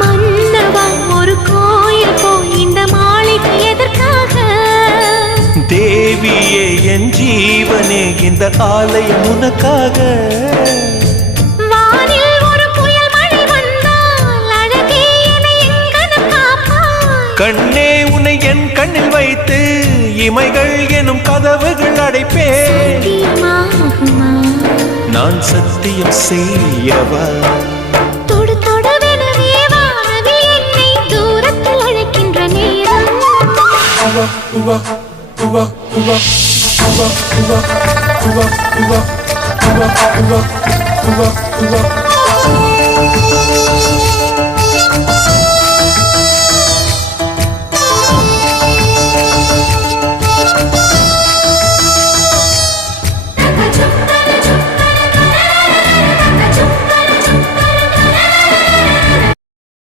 மன்னவா ஒரு கோயில் போய் இந்த மாளிகை எதற்காக? தேவியே என் ஜீவனே இந்த ஆலயம் உனக்காக. வானில் ஒரு புயல் மழை வந்தால் அழகே என்னை எங்கன காப்பாய். கண்ணே உன்னை என் கண்ணில் வைத்து இமைகள் எனும் கதவுகள் அடைப்பேன். சத்தியமாகுமா? நான் சத்தியம் செய்யவா? தொடு தொடுவெனவே வானவில் என்னை தூரத்தில் அழைக்கின்ற நேரம்.